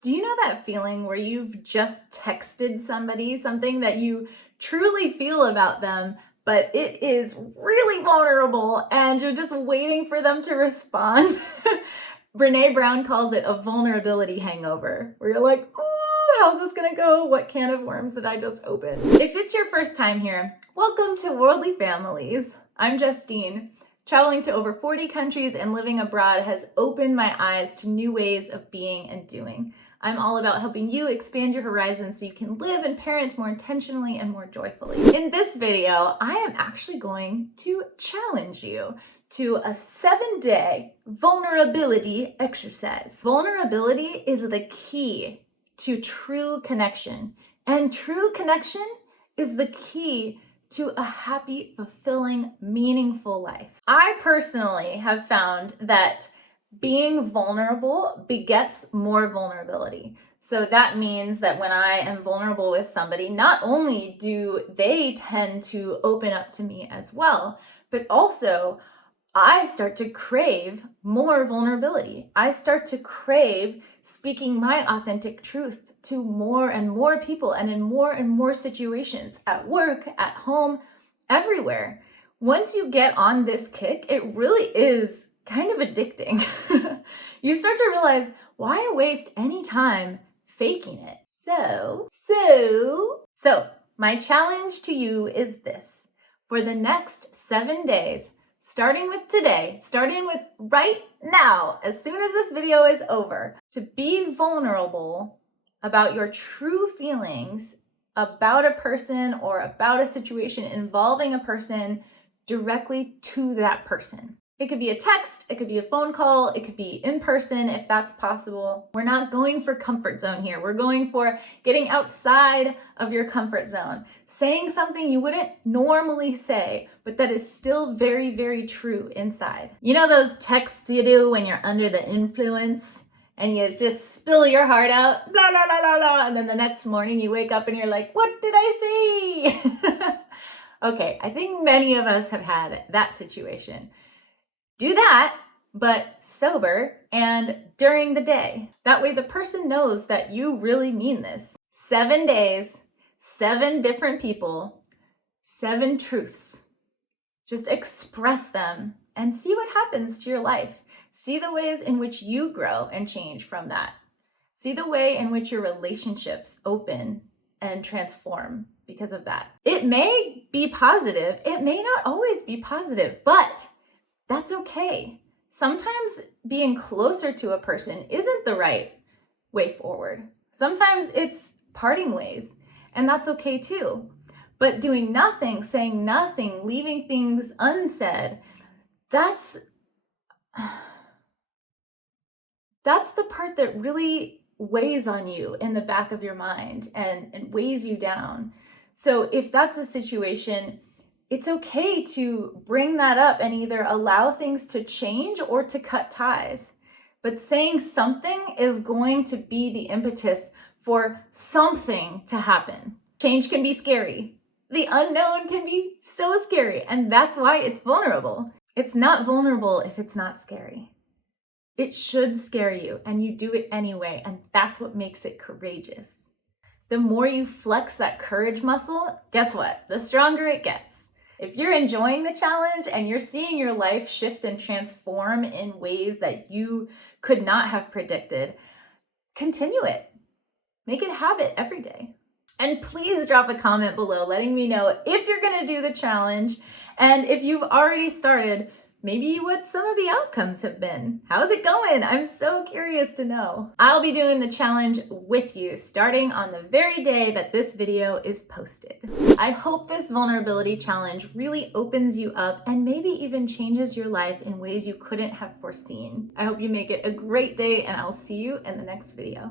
Do you know that feeling where you've just texted somebody something that you truly feel about them, but it is really vulnerable and you're just waiting for them to respond? Brene Brown calls it a vulnerability hangover, where you're like, ooh, how's this gonna go? What can of worms did I just open? If it's your first time here, welcome to Worldly Families. I'm Justine. Traveling to over 40 countries and living abroad has opened my eyes to new ways of being and doing. I'm all about helping you expand your horizons so you can live and parent more intentionally and more joyfully. In this video, I am actually going to challenge you to a 7-day vulnerability exercise. Vulnerability is the key to true connection, and true connection is the key to a happy, fulfilling, meaningful life. I personally have found that being vulnerable begets more vulnerability. So that means that when I am vulnerable with somebody, not only do they tend to open up to me as well, but also I start to crave more vulnerability. I start to crave speaking my authentic truth to more and more people and in more and more situations, at work, at home, everywhere. Once you get on this kick, it really is kind of addicting. You start to realize, why waste any time faking it? So my challenge to you is this. For the next 7 days, starting with today, starting with right now, as soon as this video is over, to be vulnerable about your true feelings about a person or about a situation involving a person directly to that person. It could be a text, it could be a phone call, it could be in person if that's possible. We're not going for comfort zone here. We're going for getting outside of your comfort zone, saying something you wouldn't normally say, but that is still very, very true inside. You know those texts you do when you're under the influence and you just spill your heart out, blah, blah, blah, blah, blah, and then the next morning you wake up and you're like, what did I say? Okay, I think many of us have had that situation. Do that, but sober and during the day. That way the person knows that you really mean this. 7 days, 7 different people, 7 truths. Just express them and see what happens to your life. See the ways in which you grow and change from that. See the way in which your relationships open and transform because of that. It may be positive, it may not always be positive, but that's okay. Sometimes being closer to a person isn't the right way forward. Sometimes it's parting ways, and that's okay too. But doing nothing, saying nothing, leaving things unsaid, that's the part that really weighs on you in the back of your mind and weighs you down. So if that's a situation, it's okay to bring that up and either allow things to change or to cut ties. But saying something is going to be the impetus for something to happen. Change can be scary. The unknown can be so scary, and that's why it's vulnerable. It's not vulnerable if it's not scary. It should scare you, and you do it anyway, and that's what makes it courageous. The more you flex that courage muscle, guess what? The stronger it gets. If you're enjoying the challenge and you're seeing your life shift and transform in ways that you could not have predicted, continue it. Make it a habit every day. And please drop a comment below letting me know if you're going to do the challenge, and if you've already started, maybe what some of the outcomes have been. How's it going? I'm so curious to know. I'll be doing the challenge with you starting on the very day that this video is posted. I hope this vulnerability challenge really opens you up and maybe even changes your life in ways you couldn't have foreseen. I hope you make it a great day, and I'll see you in the next video.